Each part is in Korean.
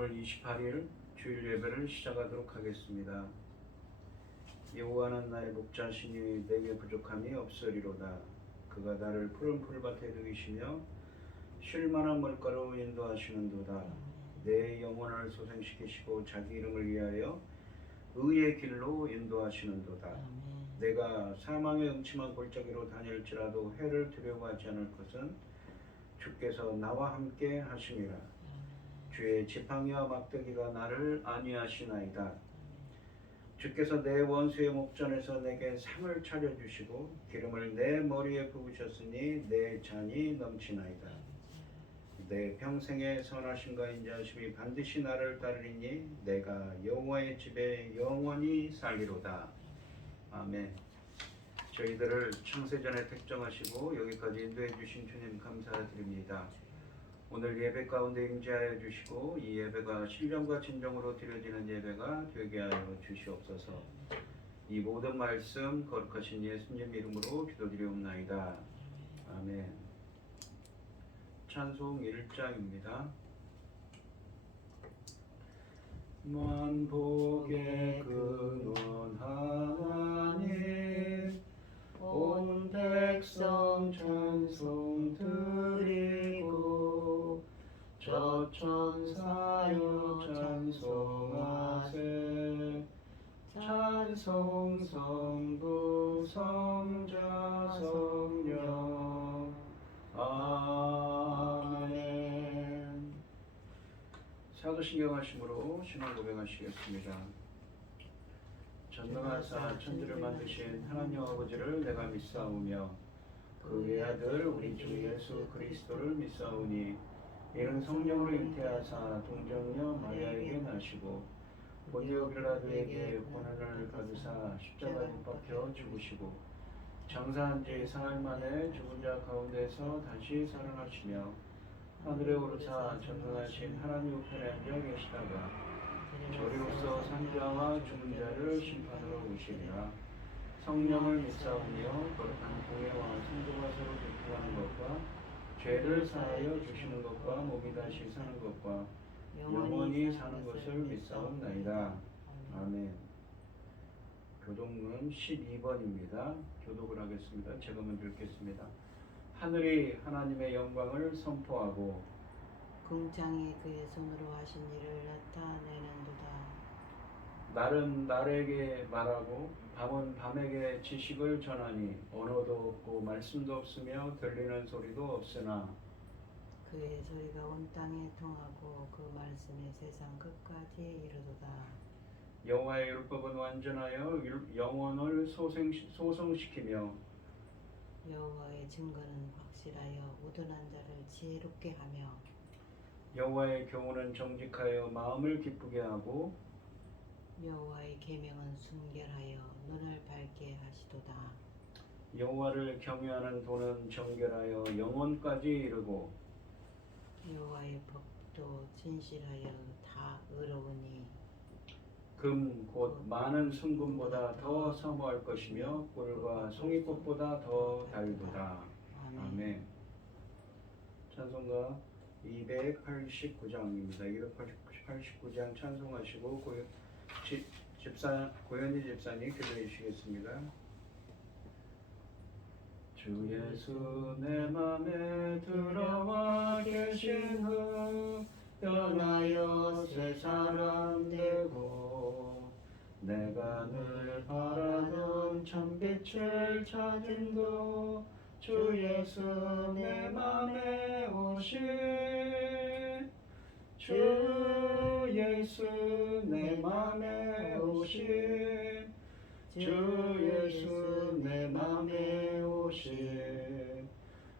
10월 28일 주일 예배를 시작하도록 하겠습니다. 여호와는 나의 목자시니 내게 부족함이 없으리로다. 그가 나를 푸른 풀밭에 두이시며 쉴만한 물가로 인도하시는도다. 내 영혼을 소생시키시고 자기 이름을 위하여 의의 길로 인도하시는도다. 내가 사망의 음침한 골짜기로 다닐지라도 해를 두려워하지 않을 것은 주께서 나와 함께 하심이라. 주의 지팡이와 막대기가 나를 안위하시나이다. 주께서 내 원수의 목전에서 내게 상을 차려주시고 기름을 내 머리에 부으셨으니 내 잔이 넘치나이다. 내 평생의 선하심과 인자하심이 반드시 나를 따르리니 내가 여호와의 집에 영원히 살리로다. 아멘. 저희들을 창세전에 택정하시고 여기까지 인도해 주신 주님 감사드립니다. 오늘 예배 가운데 임재하여 주시고 이 예배가 신령과 진정으로 드려지는 예배가 되게 하여 주시옵소서. 이 모든 말씀 거룩하신 예수님 이름으로 기도드리옵나이다. 아멘. 찬송 1장입니다. 만복의 근원 하나님 온 백성 찬송 드리고 저 천사여 찬송하세. 찬송 성부 성자 성령 아멘. 사도신경 하심으로 신앙 고백하시겠습니다. 전능하사 천지를 만드신 하나님 아버지를 내가 믿사오며 그 외아들 우리 주 예수 그리스도를 믿사오니 이는 성령으로 잉태하사 동정녀 마리아에게 나시고 본디오 빌라도에게 고난을 받으사 십자가에 못 박혀 죽으시고 장사한 지 사흘 만에 죽은 자 가운데서 다시 살아나시며 하늘에 오르사 전능하신 하나님 우편에 앉아 계시다가 저리로서 산자와 죽은 자를 심판하러 오시리라. 성령을 믿사오며 거룩한 공예와 성도가 서로 교통하는 것과 죄를 사하여 주시는 것과 몸이 다시 사는 것과 영원히 사는 것을 믿사옵나이다. 아멘. 교독문 12번입니다. 교독을 하겠습니다. 제가 먼저 읽겠습니다. 하늘이 하나님의 영광을 선포하고 궁창이 그의 손으로 하신 일을 나타내는도다. 날은 날에게 말하고 밤은 밤에게 지식을 전하니 언어도 없고 말씀도 없으며 들리는 소리도 없으나 그의 소리가 온 땅에 통하고 그 말씀이 세상 끝까지 이르도다. 여호와의 율법은 완전하여 영혼을 소성시키며 여호와의 증거는 확실하여 우둔한 자를 지혜롭게 하며 여호와의 교훈은 정직하여 마음을 기쁘게 하고 여호와의 계명은 순결하여 눈을 밝게 하시도다. 여호와를 경외하는 도는 정결하여 영혼까지 이르고 여호와의 법도 진실하여 다 의로우니 금 곧 많은 순금보다 더 사모할 것이며 꿀과 송이꽃보다 더 달도다. 아멘. 찬송가 289장입니다. 289장 찬송하시고 고현희 집사님 기도해 주시겠습니다. 주 예수 내 맘에 들어와 계신 후 변하여 새 사람 되고 내가 늘 바라던 참빛을 찾은도 주 예수 내 맘에 오신 주 예수 내 맘에 오신 주 예수 내 맘에 오신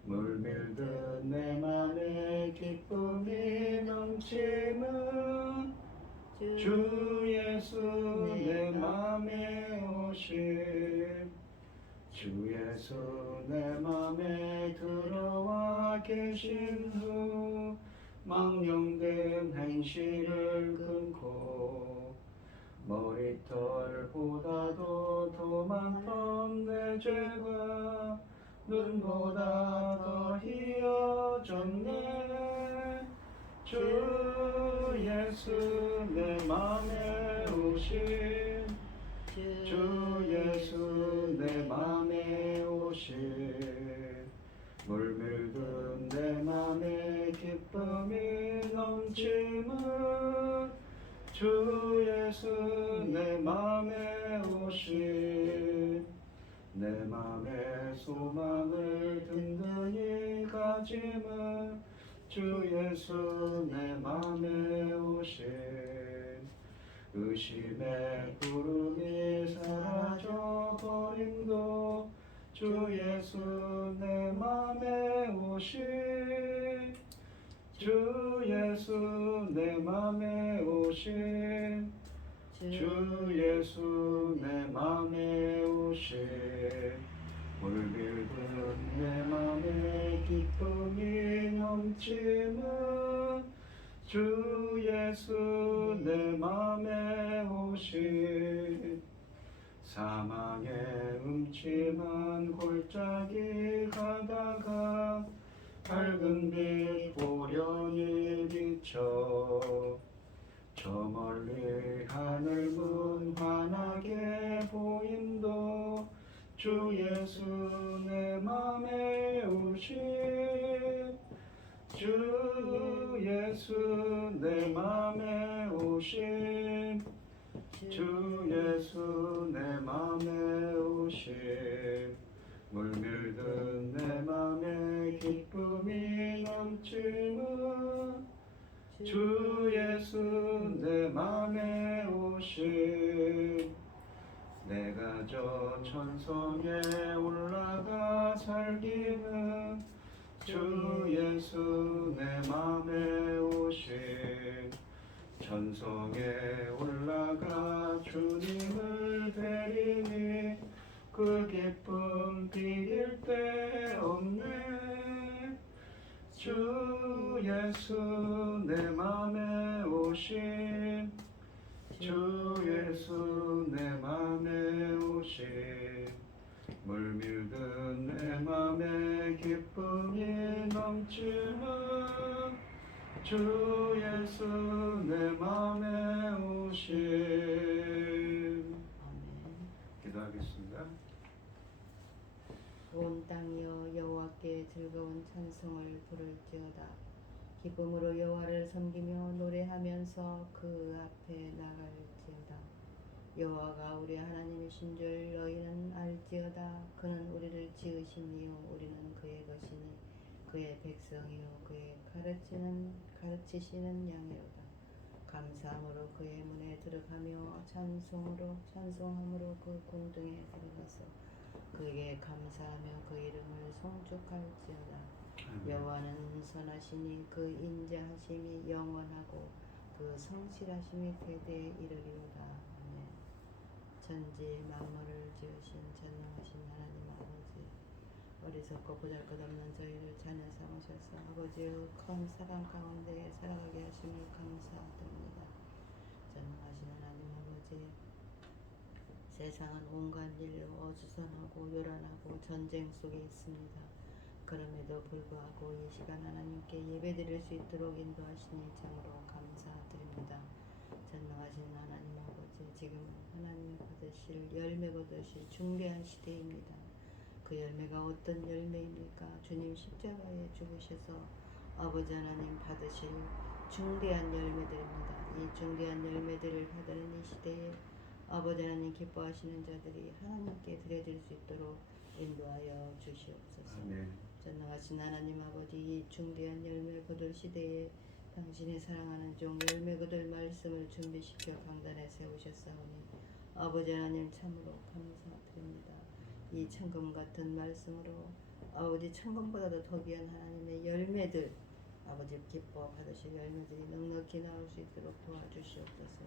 물밀듯 내 맘에 기쁨이 넘치는 주 예수 내 맘에 오신 주 예수 내 맘에 들어와 계신 후 망령된 행실을 끊고 머리털보다도 더 많던 내 죄가 눈보다 더 희어졌네. 주 예수 내 맘에 오신 주 예수 내 맘에 오신 물밀든 내 맘에 기쁨이 넘치는 주 예수 내 맘에 오신 내 맘의 소망을 든든히 가짐은 주 예수 내 맘에 오신 의심의 구름이 사라져 버림도 주 예수 내 맘에 오신 주 예수 내 맘에 오신 주 예수 내 맘에 오신 물밀든 내 맘에 기쁨이 넘치는 주 예수 내 맘에 오신 사망의 음침한 골짜기 가다가 밝은 빛 보련히 비쳐 저 멀리 하늘 문 환하게 보임도 주 예수 내 맘에 오신 주 예수 내 맘에 오신 주 예수 내 맘에 오신 물밀든 내 맘에 기쁨이 넘치는 주 예수 내 맘에 오신 내가 저 천성에 올라가 살기는 주 예수 내 맘에 오신 천성에 올라가 주님을 뵈리니 그 기쁨 비길 데 없네 주 예수 내 맘에 오신 주 예수 내 맘에 오신 물밀든 내 맘에 기쁨이 넘치는 주 예수 내 맘에 오신 기도하겠습니다. 온 땅이여 여호와께 즐거운 찬송을 부를지어다. 기쁨으로 여호와를 섬기며 노래하면서 그 앞에 나갈지어다. 여호와가 우리 하나님이신 줄 너희는 알지어다. 그는 우리를 지으신 이요 우리는 그의 것이니 그의 백성이요 그의 가르치시는 양이로다. 감사함으로 그의 문에 들어가며 찬송함으로 그 궁중에 들어가서 그에게 감사하며 그 이름을 송축할지어다. 여호와는 선하시니 그 인자하심이 영원하고 그 성실하심이 대대에 이르리로다. 아멘. 천지 만물을 지으신 전능하신 하나님 아버지, 어리석고 보잘것없는 저희를 자녀 삼으셔서 아버지의 큰 사랑 가운데 살아가게 하심을 감사드립니다. 전능하신 하나님 아버지, 세상은 온갖 일로 어수선하고 요란하고 전쟁 속에 있습니다. 그럼에도 불구하고 이 시간 하나님께 예배드릴 수 있도록 인도하시니 참으로 감사드립니다. 전능하신 하나님 아버지, 지금 하나님이 받으실 열매 거두실 중대한 시대입니다. 그 열매가 어떤 열매입니까? 주님 십자가에 죽으셔서 아버지 하나님 받으실 중대한 열매들입니다. 이 중대한 열매들을 받는 이 시대에 아버지 하나님 기뻐하시는 자들이 하나님께 드려질 수 있도록 인도하여 주시옵소서. 아멘. 전능하신 하나님 아버지, 이 중대한 열매 거둘 시대에 당신이 사랑하는 종 열매 거둘 말씀을 준비시켜 강단에 세우셨사오니 아버지 하나님 참으로 감사드립니다. 이 천금 같은 말씀으로 아버지 천금보다도 더 귀한 하나님의 열매들, 아버지 기뻐 받으실 열매들이 넉넉히 나올 수 있도록 도와주시옵소서.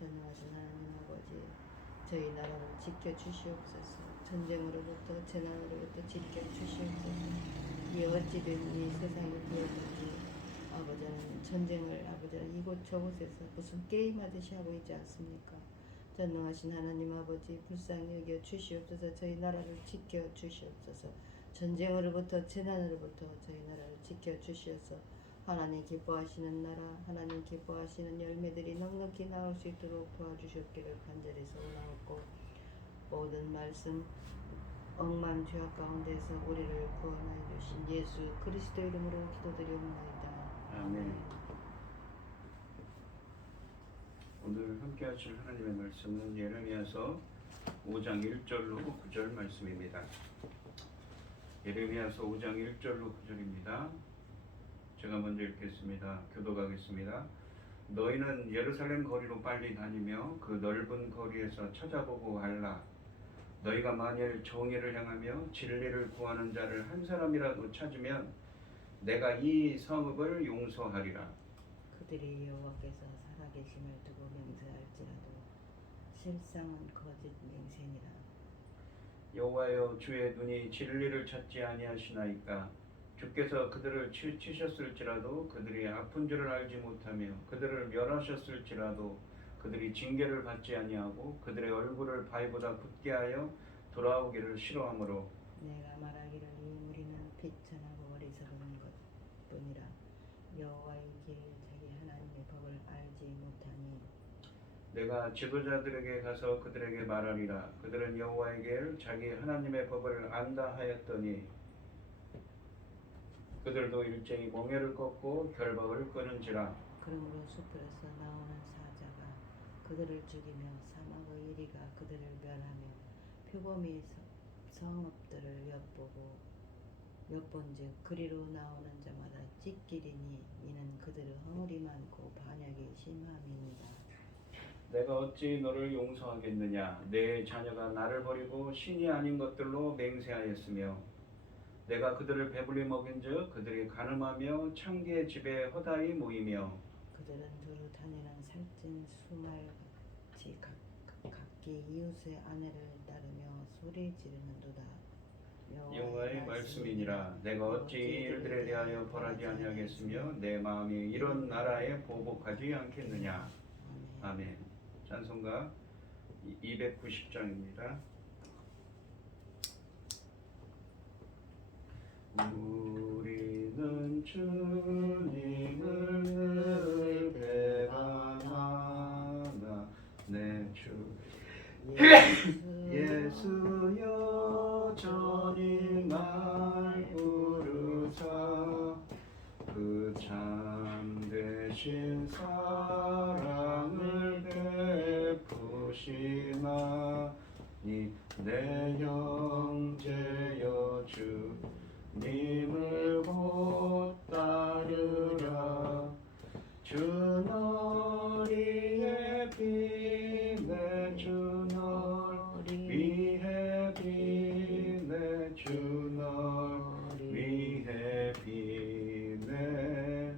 전능하신 하나님 아버지, 저희 나라를 지켜주시옵소서. 전쟁으로부터 재난으로부터 지켜주시옵소서. 이 어찌된 이 세상이 되었는지 아버지 하나님 전쟁을 아버지 하나님 이곳저곳에서 무슨 게임하듯이 하고 있지 않습니까? 전능하신 하나님 아버지 불쌍히 여겨 주시옵소서. 저희 나라를 지켜 주시옵소서. 전쟁으로부터 재난으로부터 저희 나라를 지켜 주시옵소서. 하나님 기뻐하시는 나라, 하나님 기뻐하시는 열매들이 넉넉히 나올 수 있도록 도와주셨기를 간절히 소원하옵고 모든 말씀 억만 죄악 가운데서 우리를 구원하여 주신 예수 그리스도 이름으로 기도드리옵나이다. 아멘. 오늘 함께 하실 하나님의 말씀은 예레미야서 5장 1절로 9절 말씀입니다. 예레미야서 5장 1절로 9절입니다. 제가 먼저 읽겠습니다. 교독하겠습니다. 너희는 예루살렘 거리로 빨리 다니며 그 넓은 거리에서 찾아보고 알라. 너희가 만일 정의를 향하며 진리를 구하는 자를 한 사람이라도 찾으면 내가 이 성읍을 용서하리라. 그들이 여호와께서 살아계심을 두고 맹세할지라도 실상은 거짓 맹세니라. 여호와여, 주의 눈이 진리를 찾지 아니하시나이까. 주께서 그들을 치셨을지라도 그들이 아픈 줄을 알지 못하며 그들을 멸하셨을지라도 그들이 징계를 받지 아니하고 그들의 얼굴을 바위보다 붓게 하여 돌아오기를 싫어하므로 내가 말하기를 이 무리는 비천하고 어리석은 것뿐이라. 여호와의 길 자기 하나님의 법을 알지 못하니 내가 지도자들에게 가서 그들에게 말하리라. 그들은 여호와의 길 자기 하나님의 법을 안다 하였더니 그들도 일제히 멍에를 꺾고 결박을 끊은지라. 그러므로 숲에서 나오는 사자가 그들을 죽이며 사막의 이리가 그들을 멸하며 표범이 성읍들을 엿본즉 그리로 나오는 자마다 찢기리니 이는 그들의 허물이 많고 반역이 심함이니라. 내가 어찌 너를 용서하겠느냐. 내 자녀가 나를 버리고 신이 아닌 것들로 맹세하였으며 내가 그들을 배불리 먹인즉 그들이 가늠하며 창기의 집에 허다히 모이며 그들은 두루 다니는 살찐 수말같이 각기 이웃의 아내를 따르며 소리 지르는도다. 여호와의 말씀이니라. 내가 어찌 이 일들에 대하여 벌하지 아니하겠으며 내 마음이 이런 나라에 보복하지 않겠느냐. 아멘. 찬송가 290장입니다. 우리는 주님을 늘 배반하나 내 주 예수여 저리 날 부르사 그 참되신 사랑을 베푸시나니 내 형제여 주님을 곧 따르라. 주 너리에 비내 주 너리 위해 비내 주 너리 위해 비내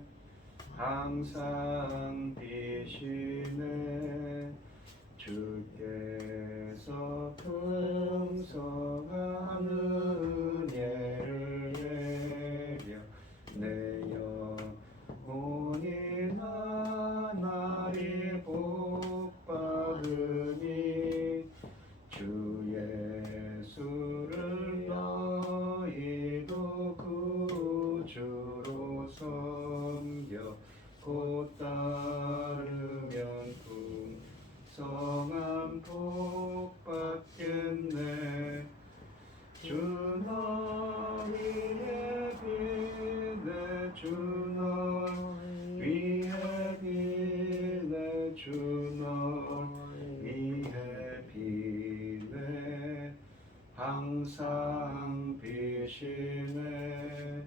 항상 비시네. 주께서 풍성한 은혜를 내려 내 영혼이 나날이 복받으니 주 예수를 너희도 구주로 섬겨 곧 따르면 풍성한 복 받겠네. 주 너희에 비내 주 너희 위에 비내 주 너희 위에 비내 항상 비시네.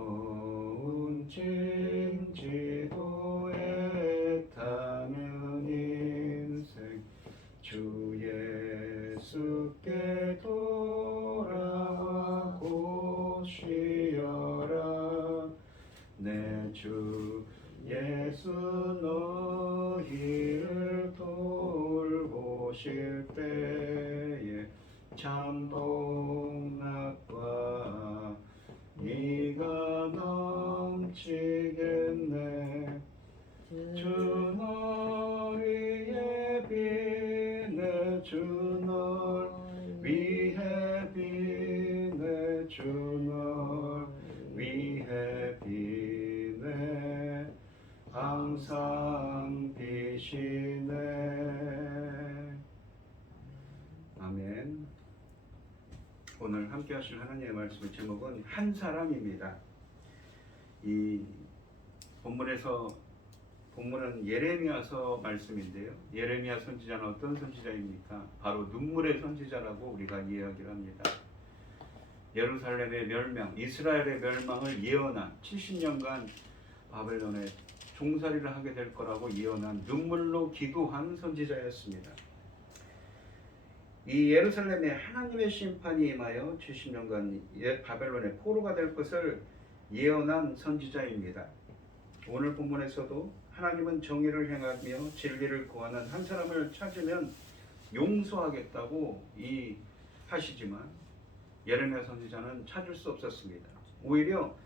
무거운 짐 지고 애타는 인생 주 예수께 돌아와 곧 쉬어라. 내 주 예수 너희를 돌보실 때에 참 복락과 네가 넘치겠네. 주 너희에 비내 주 너희 위해 비내 주 너희 위해 비내 오늘 함께 하실 하나님의 말씀의 제목은 한 사람입니다. 이 본문은 예레미야서 말씀인데요. 예레미야 선지자는 어떤 선지자입니까? 바로 눈물의 선지자라고 우리가 이야기를 합니다. 예루살렘의 멸망, 이스라엘의 멸망을 예언한 70년간 바벨론에 종살이를 하게 될 거라고 예언한 눈물로 기도한 선지자였습니다. 이 예루살렘에 하나님의 심판이 임하여 70년간 바벨론의 포로가 될 것을 예언한 선지자입니다. 오늘 본문에서도 하나님은 정의를 행하며 진리를 구하는 한 사람을 찾으면 용서하겠다고 하시지만 예레미야 선지자는 찾을 수 없었습니다. 오히려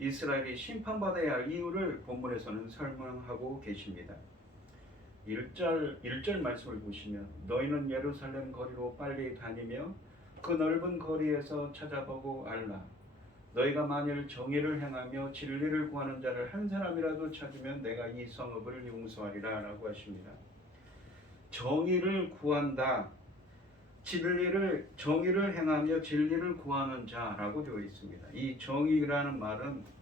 이스라엘이 심판받아야 할 이유를 본문에서는 설명하고 계십니다. 1절 말씀을 보시면 너희는 예루살렘 거리로 빨리 다니며 그 넓은 거리에서 찾아보고 알라. 너희가 만일 정의를 행하며 진리를 구하는 자를 한 사람이라도 찾으면 내가 이 성읍을 용서하리라 라고 하십니다. 정의를 구한다. 정의를 행하며 진리를 구하는 자라고 되어 있습니다. 이 정의라는 말은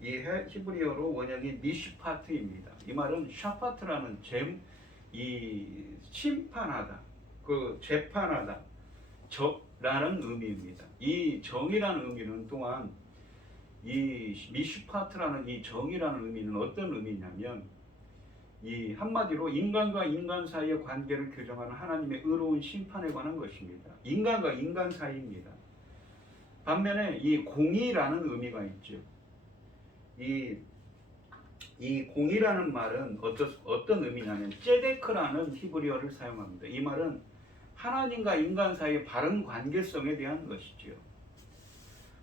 이 히브리어로 원형이 미슈파트입니다. 이 말은 샤파트라는 심판하다, 재판하다, 라는 의미입니다. 이 정의라는 의미는 또한 이 미슈파트라는 이 정의라는 의미는 어떤 의미냐면 이 한마디로 인간과 인간 사이의 관계를 규정하는 하나님의 의로운 심판에 관한 것입니다. 인간과 인간 사이입니다. 반면에 이 공의라는 의미가 있죠. 이 공의라는 말은 어떤 의미냐면 ጼ데크라는 히브리어를 사용합니다. 이 말은 하나님과 인간 사이의 바른 관계성에 대한 것이지요.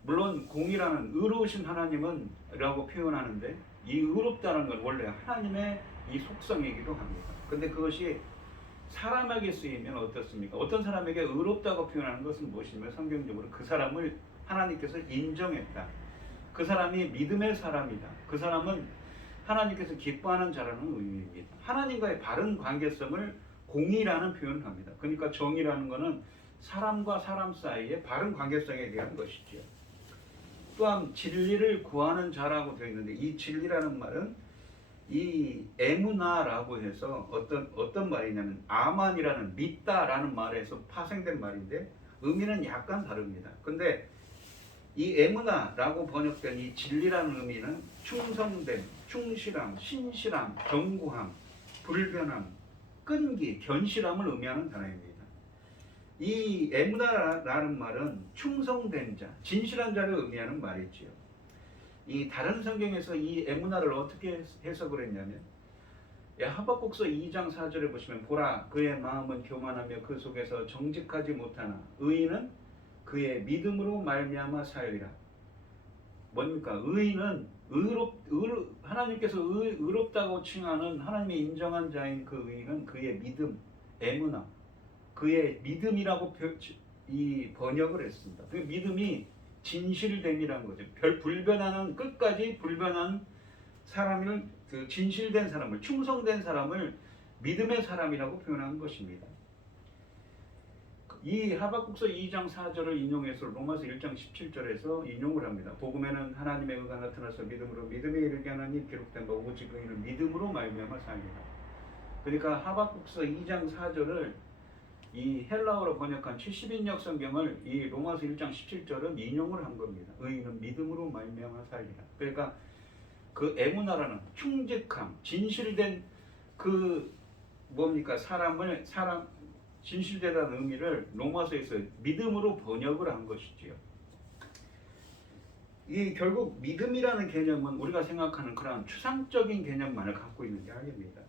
물론 공의라는 의로우신 하나님은 라고 표현하는데 이 의롭다는 건 원래 하나님의 이 속성이기도 합니다. 근데 그것이 사람에게 쓰이면 어떻습니까? 어떤 사람에게 의롭다고 표현하는 것은 무엇이냐면 성경적으로 그 사람을 하나님께서 인정했다. 그 사람이 믿음의 사람이다. 그 사람은 하나님께서 기뻐하는 자라는 의미입니다. 하나님과의 바른 관계성을 공의라는 표현을 합니다. 그러니까 정의라는 것은 사람과 사람 사이의 바른 관계성에 대한 것이죠. 또한 진리를 구하는 자라고 되어 있는데 이 진리라는 말은 이 에무나라고 해서 어떤 말이냐면 아만이라는 믿다라는 말에서 파생된 말인데 의미는 약간 다릅니다. 근데 이 에무나라고 번역된 이 진리라는 의미는 충성됨, 충실함, 신실함, 견고함, 불변함, 끈기, 견실함을 의미하는 단어입니다. 이 에무나라는 말은 충성된 자, 진실한 자를 의미하는 말이지요. 이 다른 성경에서 이 에무나를 어떻게 해석을 했냐면 하박국서 2장 4절에 보시면 보라 그의 마음은 교만하며 그 속에서 정직하지 못하나 의인은 그의 믿음으로 말미암아 살리라. 뭡니까? 의인은 하나님께서 의롭다고 칭하는 하나님의 인정한 자인 그 의인은 그의 믿음, 에무나, 그의 믿음이라고 번역을 했습니다. 그 믿음이 진실됨이라는 거죠. 불변하는 끝까지 불변한 사람을 진실된 사람을 충성된 사람을 믿음의 사람이라고 표현한 것입니다. 이 하박국서 2장 4절을 인용해서 로마서 1장 17절에서 인용을 합니다. 복음에는 하나님의 의가 나타나서 믿음으로 믿음에 이르게 하나니 기록된 바 오직 의인은 믿음으로 말미암아 살리라. 그러니까 하박국서 2장 4절을 이 헬라어로 번역한 70인역 성경을 이 로마서 1장 17절은 인용을 한 겁니다. 의인은 믿음으로 말미암아 살리라. 그러니까 그 에무나라는 충직함, 진실된 진실되다는 의미를 로마서에서 믿음으로 번역을 한 것이지요. 이 결국 믿음이라는 개념은 우리가 생각하는 그런 추상적인 개념만을 갖고 있는 게 아닙니다.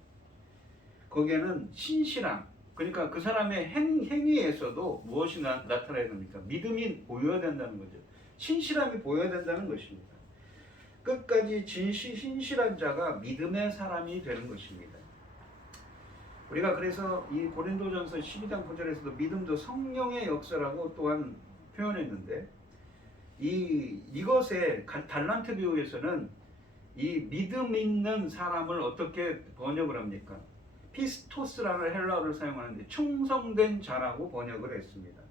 거기에는 신실함, 그러니까 그 사람의 행위에서도 무엇이 나타나야 됩니까? 믿음이 보여야 된다는 거죠. 신실함이 보여야 된다는 것입니다. 끝까지 신실한 자가 믿음의 사람이 되는 것입니다. 우리가 그래서 이 고린도전서 12장 9절에서도 믿음도 성령의 역사라고 또한 표현했는데 이것의 달란트 비유에서는 이 믿음 있는 사람을 어떻게 번역을 합니까? 피스토스라는 헬라어를 사용하는데 충성된 자라고 번역을 했습니다.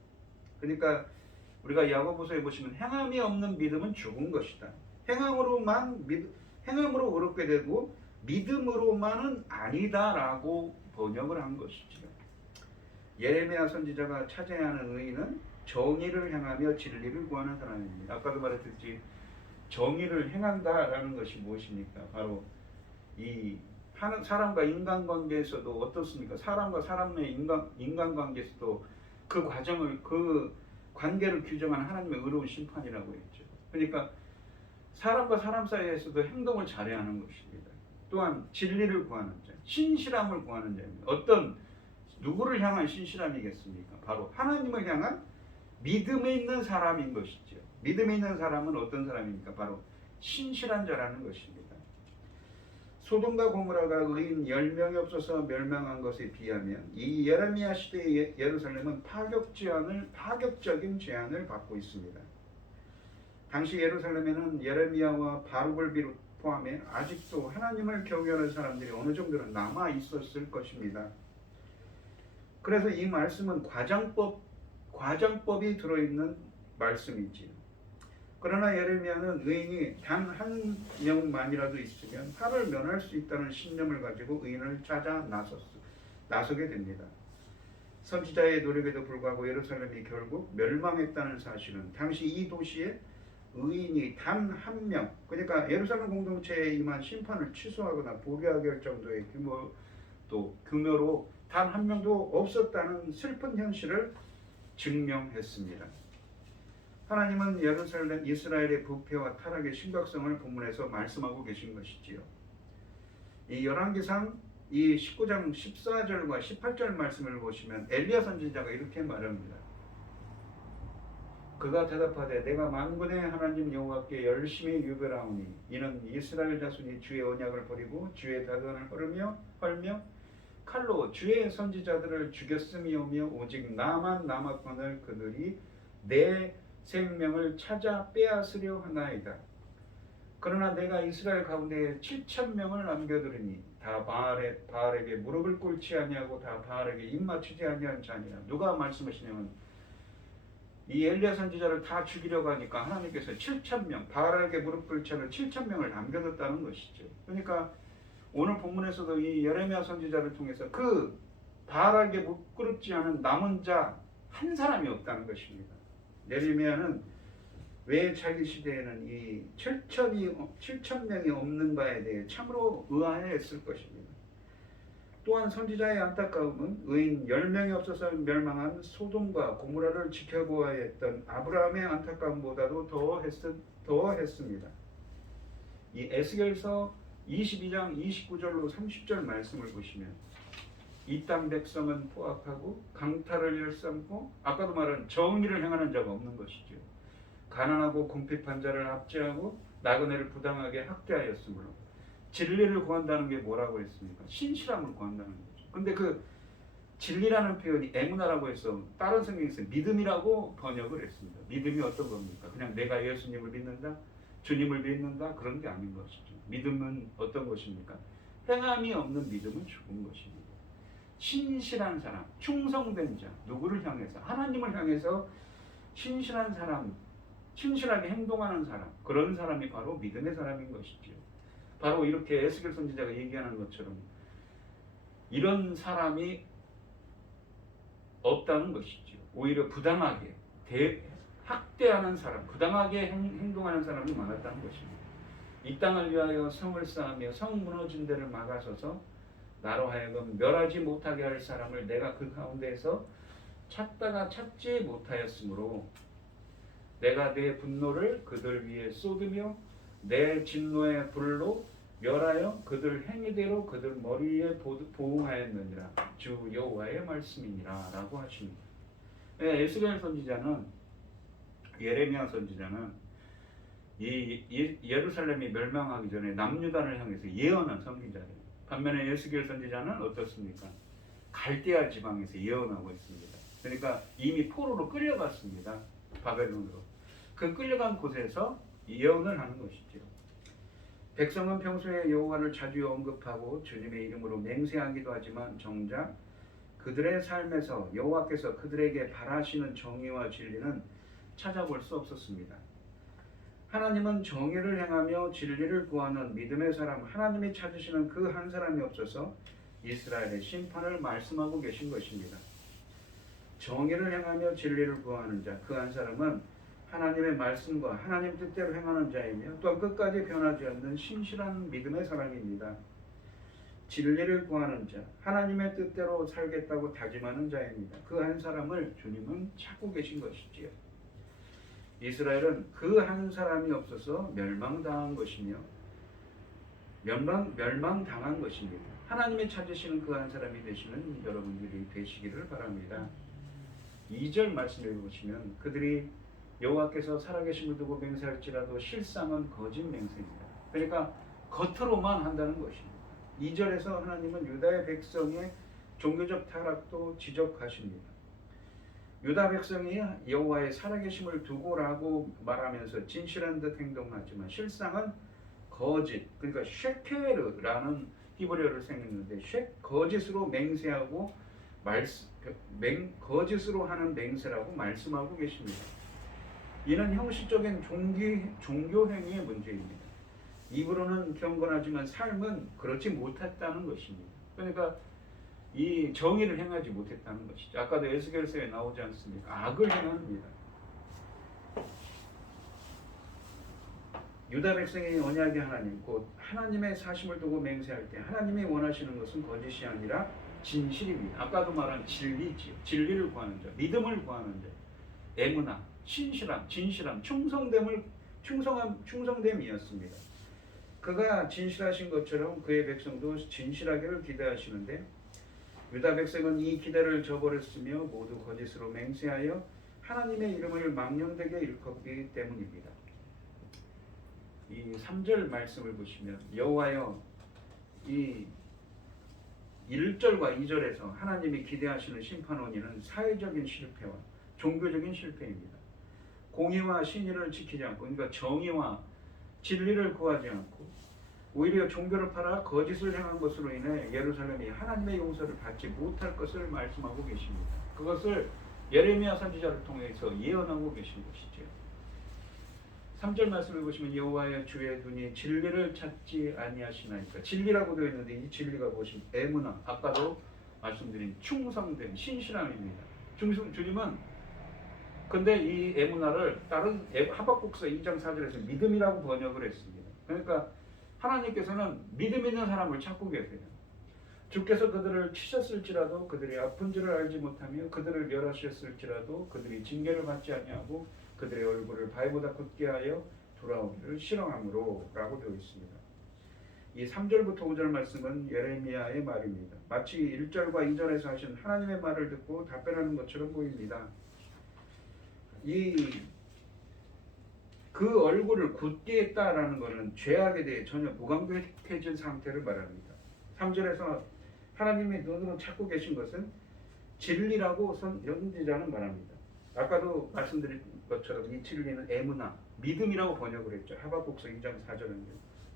그러니까 우리가 야고보서에 보시면 행함이 없는 믿음은 죽은 것이다. 행함으로 의롭게 되고 믿음으로만은 아니다라고 번역을 한 것이지요. 예레미야 선지자가 찾아야 하는 의인은 정의를 행하며 진리를 구하는 사람입니다. 아까도 말했듯이 정의를 행한다라는 것이 무엇입니까? 바로 이 사람과 인간관계에서도 어떻습니까? 사람과 사람의 인간관계에서도 그 과정을 그 관계를 규정하는 하나님의 의로운 심판이라고 했죠. 그러니까 사람과 사람 사이에서도 행동을 잘해야 하는 것입니다. 또한 진리를 구하는 자, 신실함을 구하는 자입니다. 누구를 향한 신실함이겠습니까? 바로 하나님을 향한 믿음에 있는 사람인 것이죠. 믿음에 있는 사람은 어떤 사람입니까? 바로 신실한 자라는 것입니다. 소돔과 고모라가 의인 10명이 없어서 멸망한 것에 비하면 이 예레미야 시대의 예루살렘은 파격적인 제한을 받고 있습니다. 당시 예루살렘에는 예레미야와 바룩을 포함해 아직도 하나님을 경외하는 사람들이 어느 정도는 남아 있었을 것입니다. 그래서 이 말씀은 과장법이 들어있는 말씀이지요. 그러나 예레미야는 의인이 단 한 명만이라도 있으면 화를 면할 수 있다는 신념을 가지고 의인을 찾아 나서게 됩니다. 선지자의 노력에도 불구하고 예루살렘이 결국 멸망했다는 사실은 당시 이 도시에 의인이 단 한 명, 그러니까 예루살렘 공동체에 임한 심판을 취소하거나 포기하게 할 정도의 규모로 단 한 명도 없었다는 슬픈 현실을 증명했습니다. 하나님은 이스라엘의 부패와 타락의 심각성을 본문에서 말씀하고 계신 것이지요. 이 열왕기상 이 19장 14절과 18절 말씀을 보시면 엘리야 선지자가 이렇게 말합니다. 그가 대답하되 내가 만군의 하나님 여호와께 열심히 유별하오니 이는 이스라엘 자손이 주의 언약을 버리고 주의 다단을 헐며 칼로 주의 선지자들을 죽였음이오며 오직 나만 남았거늘 그들이 내 생명을 찾아 빼앗으려 하나이다. 그러나 내가 이스라엘 가운데 7,000명을 남겨두리니 다 바알에게 무릎을 꿇지 아니하고 다 바알에게 입 맞추지 아니한 자니라. 누가 말씀하시냐면 이 엘리야 선지자를 다 죽이려고 하니까 하나님께서 7,000명 바알에게 무릎 꿇지 않은 7,000명을 남겨뒀다는 것이죠. 그러니까 오늘 본문에서도 이 예레미야 선지자를 통해서 그 바알에게 무릎 꿇지 않은 남은 자 한 사람이 없다는 것입니다. 예레미야는 왜 자기 시대에는 이 7,000명이 없는가에 대해 참으로 의아해했을 것입니다. 또한 선지자의 안타까움은 의인 10명이 없어서 멸망한 소돔과 고모라를 지켜보아야 했던 아브라함의 안타까움보다도 더했습니다. 이 에스겔서 22장 29절로 30절 말씀을 보시면 이 땅 백성은 포악하고 강탈을 일삼고 아까도 말한 정의를 행하는 자가 없는 것이죠. 가난하고 궁핍한 자를 압제하고 나그네를 부당하게 학대하였으므로 진리를 구한다는 게 뭐라고 했습니까? 신실함을 구한다는 거죠. 근데 그 진리라는 표현이 에무나라고 해서 다른 성경에서 믿음이라고 번역을 했습니다. 믿음이 어떤 겁니까? 그냥 내가 예수님을 믿는다, 주님을 믿는다 그런 게 아닌 것이죠. 믿음은 어떤 것입니까? 행함이 없는 믿음은 죽은 것입니다. 신실한 사람, 충성된 자, 누구를 향해서? 하나님을 향해서 신실한 사람, 신실하게 행동하는 사람, 그런 사람이 바로 믿음의 사람인 것이죠. 바로 이렇게 에스겔 선지자가 얘기하는 것처럼 이런 사람이 없다는 것이죠. 오히려 부당하게 학대하는 사람, 부당하게 행동하는 사람이 많았다는 것입니다. 이 땅을 위하여 성을 쌓으며 성 무너진 데를 막아서서 나로 하여금 멸하지 못하게 할 사람을 내가 그 가운데에서 찾다가 찾지 못하였으므로 내가 내 분노를 그들 위에 쏟으며 내 진노의 불로 멸하여 그들 행위대로 그들 머리에 보응하였느니라. 주 여호와의 말씀이니라 라고 하십니다. 에스겔 선지자는 예레미야 선지자는 이 예루살렘이 멸망하기 전에 남유다를 향해서 예언한 선지자예요. 반면에 에스겔 선지자는 어떻습니까? 갈대아 지방에서 예언하고 있습니다. 그러니까 이미 포로로 끌려갔습니다. 바벨론으로. 그 끌려간 곳에서 예언을 하는 것이죠. 백성은 평소에 여호와를 자주 언급하고 주님의 이름으로 맹세하기도 하지만 정작 그들의 삶에서 여호와께서 그들에게 바라시는 정의와 진리는 찾아볼 수 없었습니다. 하나님은 정의를 행하며 진리를 구하는 믿음의 사람, 하나님이 찾으시는 그 한 사람이 없어서 이스라엘의 심판을 말씀하고 계신 것입니다. 정의를 행하며 진리를 구하는 자, 그 한 사람은 하나님의 말씀과 하나님 뜻대로 행하는 자이며 또한 끝까지 변하지 않는 신실한 믿음의 사람입니다. 진리를 구하는 자, 하나님의 뜻대로 살겠다고 다짐하는 자입니다. 그 한 사람을 주님은 찾고 계신 것이지요. 이스라엘은 그 한 사람이 없어서 멸망당한 것이며 멸망당한 것입니다. 하나님이 찾으시는 그 한 사람이 되시는 여러분들이 되시기를 바랍니다. 2절 말씀을 보시면 그들이 여호와께서 살아계심을 두고 맹세할지라도 실상은 거짓 맹세입니다. 그러니까 겉으로만 한다는 것입니다. 2절에서 하나님은 유다의 백성의 종교적 타락도 지적하십니다. 유다 백성이 여호와의 살아계심을 두고라고 말하면서 진실한 듯 행동하지만 실상은 거짓, 그러니까 쉐케르라는 히브리어를 생겼는데 거짓으로 맹세하고 거짓으로 하는 맹세라고 말씀하고 계십니다. 이는 형식적인 종교 행위의 문제입니다. 입으로는 경건하지만 삶은 그렇지 못했다는 것입니다. 그러니까 이 정의를 행하지 못했다는 것이죠. 아까도 에스겔서에 나오지 않습니까? 악을 행합니다. 유다 백성의 언약의 하나님, 곧 하나님의 사심을 두고 맹세할 때 하나님이 원하시는 것은 거짓이 아니라 진실입니다. 아까도 말한 진리지요. 진리를 구하는 자, 믿음을 구하는 자, 에무나, 신실함, 진실함, 충성됨이었습니다. 그가 진실하신 것처럼 그의 백성도 진실하기를 기대하시는데 유다 백성은 이 기대를 저버렸으며 모두 거짓으로 맹세하여 하나님의 이름을 망령되게 일컫기 때문입니다. 이 3절 말씀을 보시면 여호와여, 이 1절과 2절에서 하나님이 기대하시는 심판 원인은 사회적인 실패와 종교적인 실패입니다. 공의와 신의를 지키지 않고, 그러니까 정의와 진리를 구하지 않고 오히려 종교를 팔아 거짓을 행한 것으로 인해 예루살렘이 하나님의 용서를 받지 못할 것을 말씀하고 계십니다. 그것을 예레미야 선지자를 통해서 예언하고 계신 것이죠. 3절 말씀을 보시면 여호와의 주의 눈이 진리를 찾지 아니하시나이까. 진리라고 되어 있는데 이 진리가 무엇입니까? 에무나, 아까도 말씀드린 충성됨, 신실함입니다. 주님은 근데 이 에무나를 다른 하박국서 2장 4절에서 믿음이라고 번역을 했습니다. 그러니까 하나님께서는 믿음 있는 사람을 찾고 계세요. 주께서 그들을 치셨을지라도 그들이 아픈 줄을 알지 못하며 그들을 멸하셨을지라도 그들이 징계를 받지 아니하고 그들의 얼굴을 바위보다 굳게 하여 돌아오기를 실행함으로 라고 되어 있습니다. 이 3절부터 5절 말씀은 예레미야의 말입니다. 마치 1절과 2절에서 하신 하나님의 말을 듣고 답변하는 것처럼 보입니다. 그 얼굴을 굳게 했다라는 것은 죄악에 대해 전혀 무감각해진 상태를 말합니다. 3절에서 하나님의 눈으로 찾고 계신 것은 진리라고 선지자는 말합니다. 아까도 말씀드린 것처럼 이 진리는 에무나, 믿음이라고 번역을 했죠. 하박국서 2장 4절은요.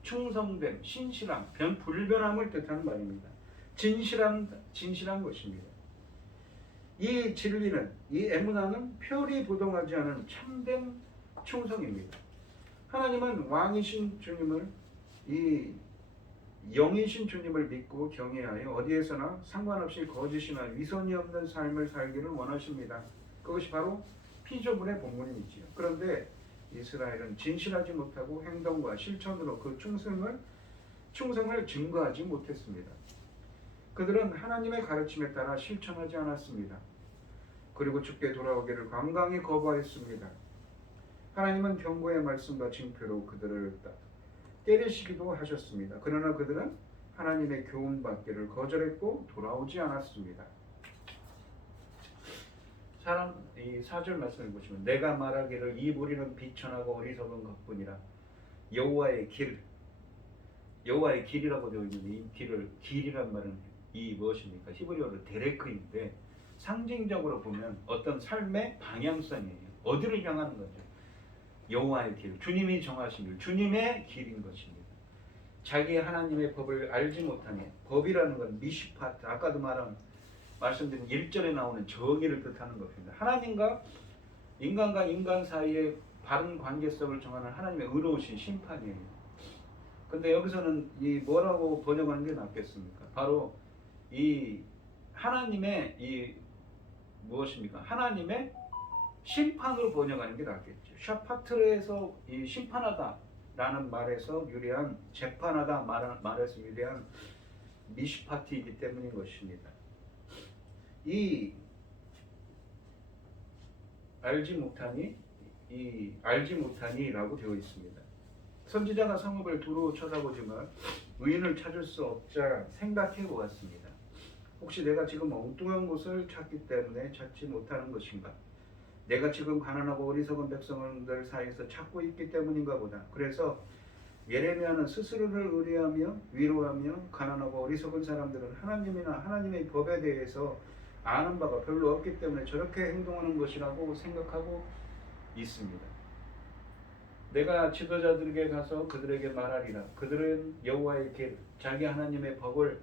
충성됨, 신실함, 불변함을 뜻하는 말입니다. 진실한 것입니다. 이 진리는, 이 에무나는 표리 부동하지 않은 참된 충성입니다. 하나님은 왕이신 주님을, 이 영이신 주님을 믿고 경외하여 어디에서나 상관없이 거짓이나 위선이 없는 삶을 살기를 원하십니다. 그것이 바로 피조물의 본문이지요. 그런데 이스라엘은 진실하지 못하고 행동과 실천으로 그 충성을 증거하지 못했습니다. 그들은 하나님의 가르침에 따라 실천하지 않았습니다. 그리고 주께 돌아오기를 완강히 거부하였습니다. 하나님은 경고의 말씀과 징표로 그들을 때리시기도 하셨습니다. 그러나 그들은 하나님의 교훈 받기를 거절했고 돌아오지 않았습니다. 이 4절 말씀을 보시면 내가 말하기를 이 무리는 비천하고 어리석은 것뿐이라. 여호와의 길이라고 되어 있는데 이 길이란 말은 이 무엇입니까? 히브리어로 데레크인데 상징적으로 보면 어떤 삶의 방향성이에요. 어디를 향하는 거죠? 여호와의 길, 주님이 정하신 길, 주님의 길인 것입니다. 자기 하나님의 법을 알지 못하니, 법이라는 건 미시파트, 아까도 말씀드린 1절에 나오는 정의를 뜻하는 것입니다. 하나님과 인간과 인간 사이의 바른 관계성을 정하는 하나님의 의로우신 심판이에요. 근데 여기서는 이 뭐라고 번역하는 게 낫겠습니까? 바로 이 하나님의 이 무엇입니까? 하나님의 심판으로 번역하는 게 낫겠죠. 샤파트르에서 이 심판하다라는 말에서 유래한 재판하다 말에서 유래한 미시파티이기 때문인 것입니다. 이 알지 못하니라고 되어 있습니다. 선지자가 성읍을 두루 쳐다보지만 의인을 찾을 수 없자 생각해 보았습니다. 혹시 내가 지금 엉뚱한 곳을 찾기 때문에 찾지 못하는 것인가? 내가 지금 가난하고 어리석은 백성들 사이에서 찾고 있기 때문인가 보다. 그래서 예레미야는 스스로를 의뢰하며 위로하며 가난하고 어리석은 사람들은 하나님이나 하나님의 법에 대해서 아는 바가 별로 없기 때문에 저렇게 행동하는 것이라고 생각하고 있습니다. 내가 지도자들에게 가서 그들에게 말하리라. 그들은 여호와의 길, 자기 하나님의 법을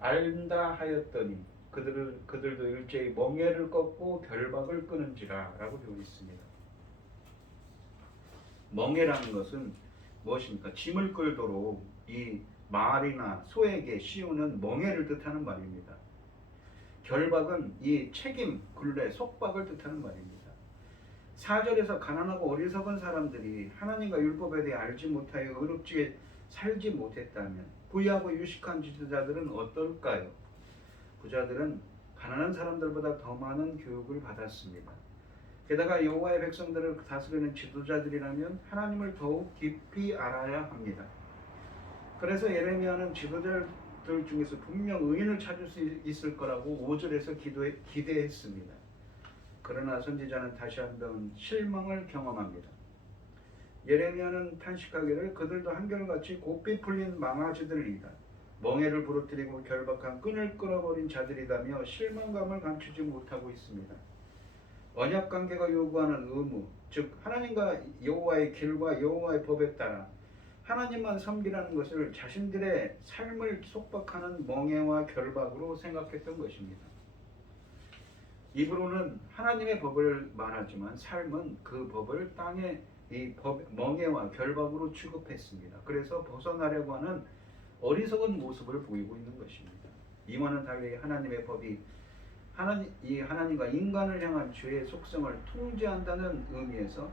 알다 하였더니 그들도 일제히 멍에를 꺾고 결박을 끊은지라 라고 되어 있습니다. 멍에라는 것은 무엇입니까? 짐을 끌도록 이 말이나 소에게 씌우는 멍에를 뜻하는 말입니다. 결박은 이 책임, 굴레, 속박을 뜻하는 말입니다. 4절에서 가난하고 어리석은 사람들이 하나님과 율법에 대해 알지 못하여 의롭게 살지 못했다면 부유하고 유식한 지도자들은 어떨까요? 부자들은 가난한 사람들보다 더 많은 교육을 받았습니다. 게다가 여호와의 백성들을 다스리는 지도자들이라면 하나님을 더욱 깊이 알아야 합니다. 그래서 예레미야는 지도자들 중에서 분명 의인을 찾을 수 있을 거라고 5절에서 기대했습니다. 그러나 선지자는 다시 한번 실망을 경험합니다. 예레미야는 탄식하기를 그들도 한결같이 곱비 풀린 망아지들이다. 멍에를 부러뜨리고 결박한 끈을 끌어버린 자들이다며 실망감을 감추지 못하고 있습니다. 언약관계가 요구하는 의무, 즉 하나님과 여호와의 길과 여호와의 법에 따라 하나님만 섬기라는 것을 자신들의 삶을 속박하는 멍에와 결박으로 생각했던 것입니다. 입으로는 하나님의 법을 말하지만 삶은 그 법을 땅의 이 멍에와 결박으로 취급했습니다. 그래서 벗어나려고 하는 어리석은 모습을 보이고 있는 것입니다. 이와는 달리 하나님의 법이 하나님과 인간을 향한 죄의 속성을 통제한다는 의미에서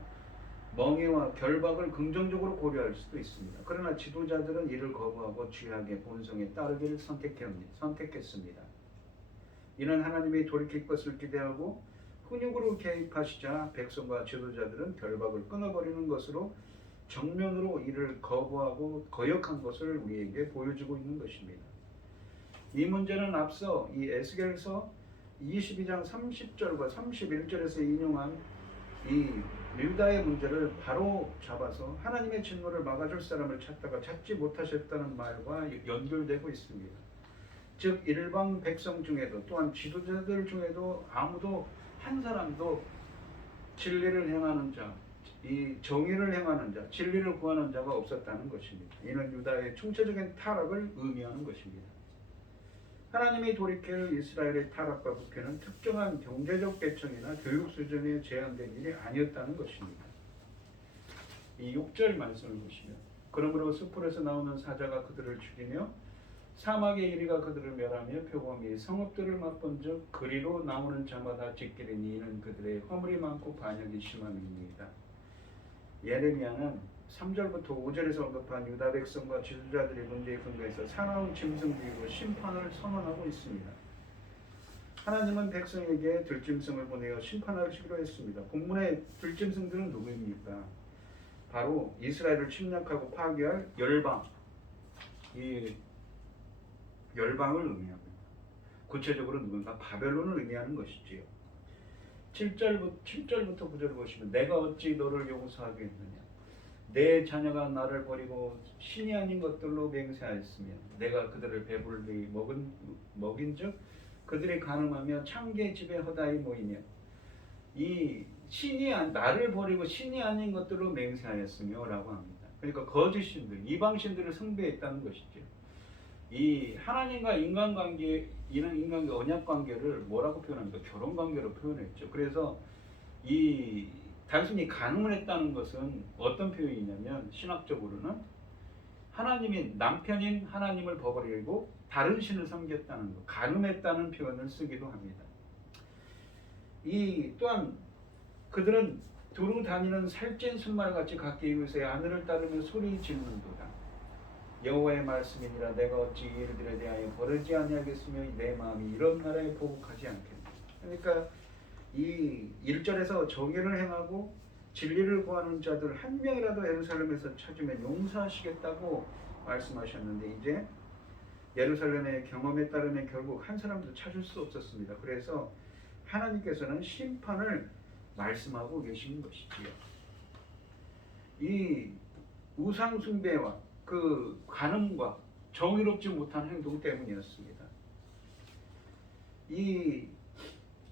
멍에와 결박을 긍정적으로 고려할 수도 있습니다. 그러나 지도자들은 이를 거부하고 죄악의 본성에 따르기를 선택했습니다. 이는 하나님이 돌이킬 것을 기대하고 훈육으로 개입하시자 백성과 지도자들은 결박을 끊어버리는 것으로 정면으로 이를 거부하고 거역한 것을 우리에게 보여주고 있는 것입니다. 이 문제는 앞서 이 에스겔서 22장 30절과 31절에서 인용한 이 유다의 문제를 바로 잡아서 하나님의 진노를 막아줄 사람을 찾다가 찾지 못하셨다는 말과 연결되고 있습니다. 즉 일반 백성 중에도 또한 지도자들 중에도 아무도 한 사람도 진리를 행하는 자, 이 정의를 행하는 자, 진리를 구하는 자가 없었다는 것입니다. 이는 유다의 총체적인 타락을 의미하는 것입니다. 하나님이 돌이킬 이스라엘의 타락과 부패는 특정한 경제적 계층이나 교육 수준에 제한된 일이 아니었다는 것입니다. 이 6절 말씀을 보시면 그러므로 숲풀에서 나오는 사자가 그들을 죽이며 사막의 이리가 그들을 멸하며 표범이 성읍들을 맛본즉 그리로 나오는 자마다 짓기리니 이는 그들의 허물이 많고 반역이 심함이니이다. 예레미야는 3절부터 5절에서 언급한 유다 백성과 지도자들의 문제에 근거해서 사나운 짐승들이고 심판을 선언하고 있습니다. 하나님은 백성에게 들짐승을 보내어 심판하시기로 했습니다. 본문의 들짐승들은 누구입니까? 바로 이스라엘을 침략하고 파괴할 열방, 이 열방을 의미합니다. 구체적으로 누군가 바벨론을 의미하는 것이지요. 7절부터 9절을 보시면 내가 어찌 너를 용서하겠느냐 내 자녀가 나를 버리고 신이 아닌 것들로 맹세하였으며 내가 그들을 배불리 먹인즉 그들이 간음하며 창기의 집에 허다히 모이며 이 나를 버리고 신이 아닌 것들로 맹세하였으며 라고 합니다. 그러니까 거짓 신들, 이방 신들을 숭배했다는 것이죠. 이 하나님과 인간관계, 이는 인간과 언약관계를 뭐라고 표현합니까? 결혼관계로 표현했죠. 그래서 이 단순히 간음을 했다는 것은 어떤 표현이냐면 신학적으로는 하나님이 남편인 하나님을 버리고 다른 신을 섬겼다는 것, 간음했다는 표현을 쓰기도 합니다. 이 또한 그들은 두루 다니는 살찐 순말같이 각기 이웃의 아내를 따르며 소리 지르는도다. 여호와의 말씀이니라 내가 어찌 이 일들에 대하여 버르지 아니하겠으며 내 마음이 이런 나라에 보복하지 않겠느냐. 그러니까 이 1절에서 정의를 행하고 진리를 구하는 자들 한 명이라도 예루살렘에서 찾으면 용서하시겠다고 말씀하셨는데 이제 예루살렘의 경험에 따르면 결국 한 사람도 찾을 수 없었습니다. 그래서 하나님께서는 심판을 말씀하고 계신 것이지요. 이 우상 숭배와 그 간음과 정의롭지 못한 행동 때문이었습니다. 이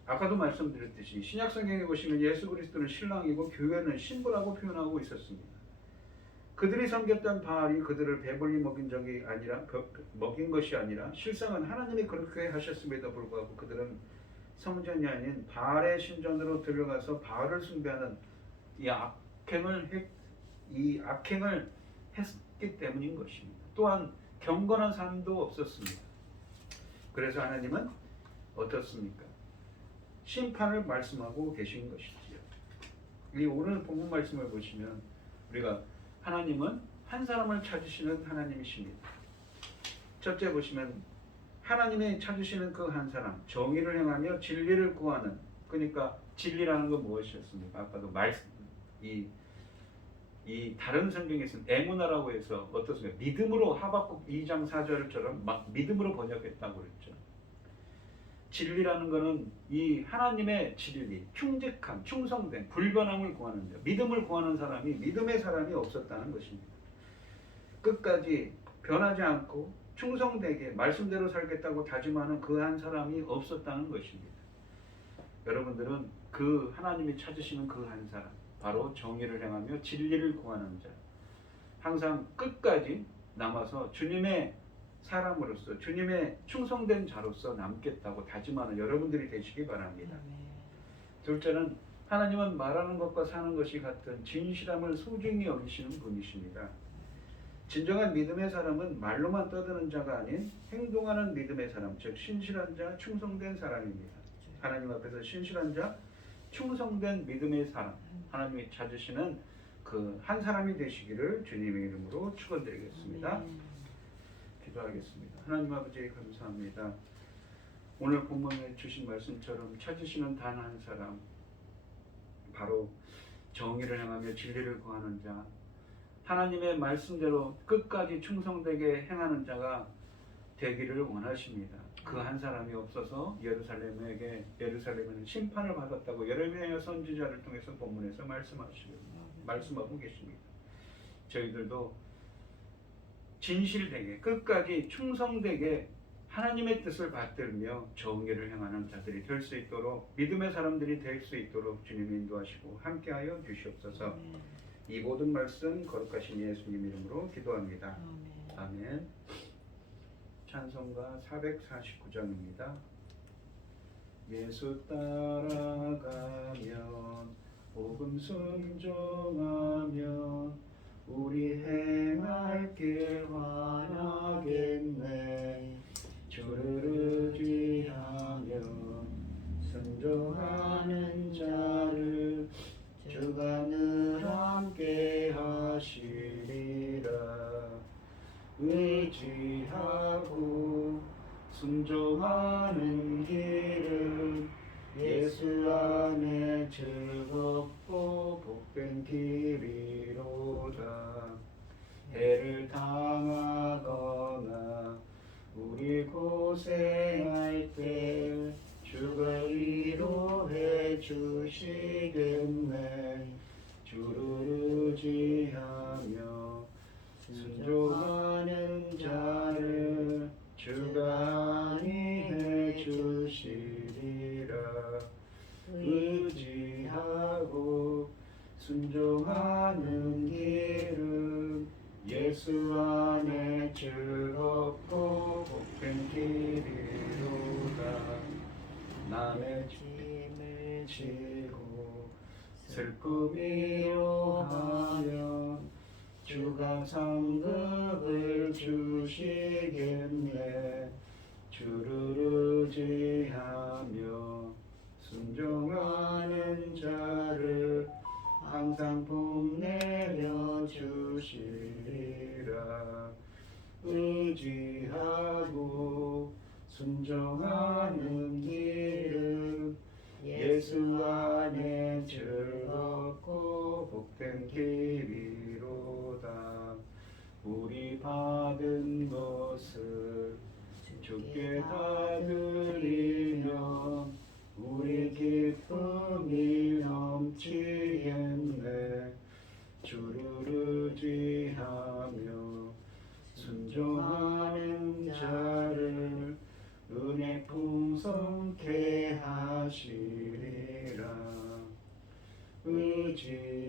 아까도 말씀드렸듯이 신약 성경에 보시면 예수 그리스도는 신랑이고 교회는 신부라고 표현하고 있었습니다. 그들이 섬겼던 바알이 그들을 배불리 먹인 것이 아니라 실상은 하나님이 그렇게 하셨음에도 불구하고 그들은 성전이 아닌 바알의 신전으로 들어가서 바알을 숭배하는 이 악행을 했기 때문인 것입니다. 또한 경건한 삶도 없었습니다. 그래서 하나님은 어떻습니까? 심판을 말씀하고 계신 것이지요. 이 오늘 본문 말씀을 보시면 우리가 하나님은 한 사람을 찾으시는 하나님이십니다. 첫째 보시면 하나님이 찾으시는 그 한 사람, 정의를 행하며 진리를 구하는, 그러니까 진리라는 건 무엇이었습니까? 아까도 이 다른 성경에서는 에무나라고 해서 어떻습니까? 믿음으로 하박국 2장 4절처럼 막 믿음으로 번역했다고 그랬죠. 진리라는 것은 이 하나님의 진리, 충직함, 충성됨, 불변함을 구하는 자, 믿음을 구하는 사람이 믿음의 사람이 없었다는 것입니다. 끝까지 변하지 않고 충성되게 말씀대로 살겠다고 다짐하는 그 한 사람이 없었다는 것입니다. 여러분들은 그 하나님이 찾으시는 그 한 사람, 바로 정의를 행하며 진리를 구하는 자, 항상 끝까지 남아서 주님의 사람으로서 주님의 충성된 자로서 남겠다고 다짐하는 여러분들이 되시기 바랍니다. 둘째는 하나님은 말하는 것과 사는 것이 같은 진실함을 소중히 여기시는 분이십니다. 진정한 믿음의 사람은 말로만 떠드는 자가 아닌 행동하는 믿음의 사람, 즉 신실한 자, 충성된 사람입니다. 하나님 앞에서 신실한 자, 충성된 믿음의 사람, 하나님이 찾으시는 그 한 사람이 되시기를 주님의 이름으로 축원드리겠습니다. 기도하겠습니다. 하나님 아버지 감사합니다. 오늘 본문에 주신 말씀처럼 찾으시는 단 한 사람, 바로 정의를 행하며 진리를 구하는 자, 하나님의 말씀대로 끝까지 충성되게 행하는 자가 되기를 원하십니다. 그 한 사람이 없어서 예루살렘에는 심판을 받았다고 예레미야 선지자를 통해서 본문에서 말씀하고 계십니다. 저희들도 진실되게 끝까지 충성되게 하나님의 뜻을 받들며 정의를 행하는 자들이 될 수 있도록, 믿음의 사람들이 될 수 있도록 주님이 인도하시고 함께하여 주시옵소서. 이 모든 말씀 거룩하신 예수님 이름으로 기도합니다. 아멘. 찬송가 449장입니다. 예수 따라가면 복음 순종하면 우리 행할 길 환하겠네. 주를 의지하면 순종하는 자를 주가 늘 함께 하시리라. 의지하고 순종하는 길은 예수 안에 즐겁고 복된 길이로다. 해를 당하거나 우리 고생할 때 주가 위로해 주시겠네. 주를 의지하며 순종하는 자를 주가 안위해 주시리라. 의지하고 순종하는 길은 예수 안에 즐겁고 복된 길이로다. 남의 짐을 지고 슬픔이로 하면 주가 상급을 주시겠네. 주를 의지하며 순종하는 자를 항상 뽐내려 주시리라. 의지하고 순종하는 길은 예수 안에 즐겁고 복된 길이로다. 우리 받은 것을 주께 다 드리면 우리 기쁨이 넘치겠네. 주를 의지하며 순종하는 자를 은혜 풍성케 하시리라.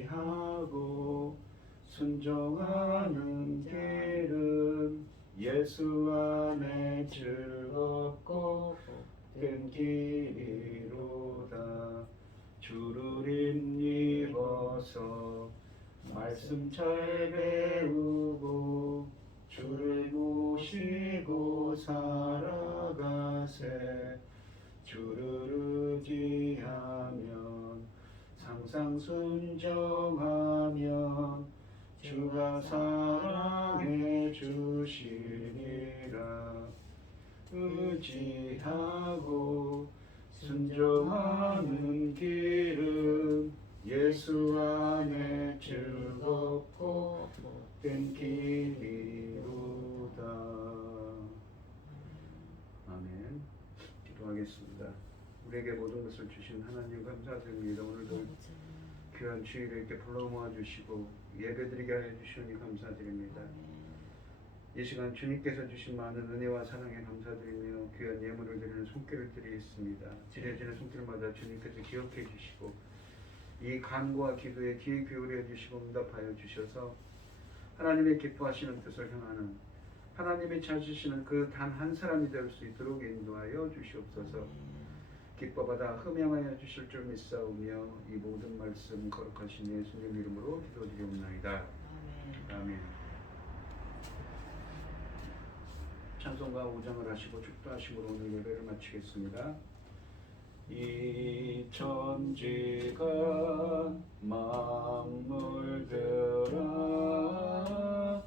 의지하고 순종하는 길은 예수 안에 즐겁고 복된 길이로다. 주를 힘입어서 말씀 잘 배우고 주를 모시고 살아가세. 주를 의지하면 항상 순종하면 주가 사랑해 주시리라. 의지하고 순종하는 길은 예수 안에 즐겁고 복된 길이로다. 아멘. 기도하겠습니다. 우리에게 모든 것을 주신 하나님 감사드립니다. 오늘도 귀한 주일을 이렇게 불러 모아주시고 예배드리게 하여 주시니 감사드립니다. 이 시간 주님께서 주신 많은 은혜와 사랑에 감사드리며 귀한 예물을 드리는 손길을 드리겠습니다. 지려지는 손길마다 주님께서 기억해 주시고 이 간구와 기도에 귀 기울여 주시고 응답하여 주셔서 하나님의 기뻐하시는 뜻을 향하는 하나님이 찾으시는 그 단 한 사람이 될 수 있도록 인도하여 주시옵소서. 기뻐받아 흠양하여 주실 줄 믿사오며 이 모든 말씀 거룩하신 예수님 이름으로 기도드리옵나이다. 아멘. 찬송가 5장을 하시고 축도하심으로 오늘 예배를 마치겠습니다. 이 천지가 만물들아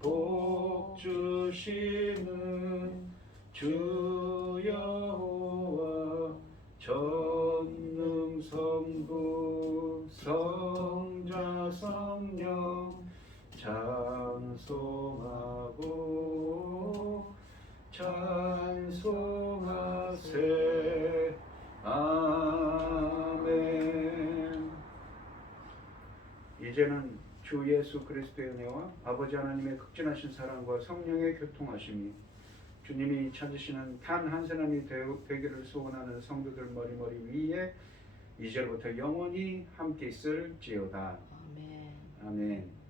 복 주시는 주 여호와 전능성부 성자 성령 찬송하고 찬송하세. 아멘. 이제는 주 예수 그리스도의 은혜와 아버지 하나님의 극진하신 사랑과 성령의 교통하심이 주님이 찾으시는 단 한 사람이 되기를 소원하는 성도들 머리머리 위에 이제부터 영원히 함께 있을지어다. 아멘. 아멘.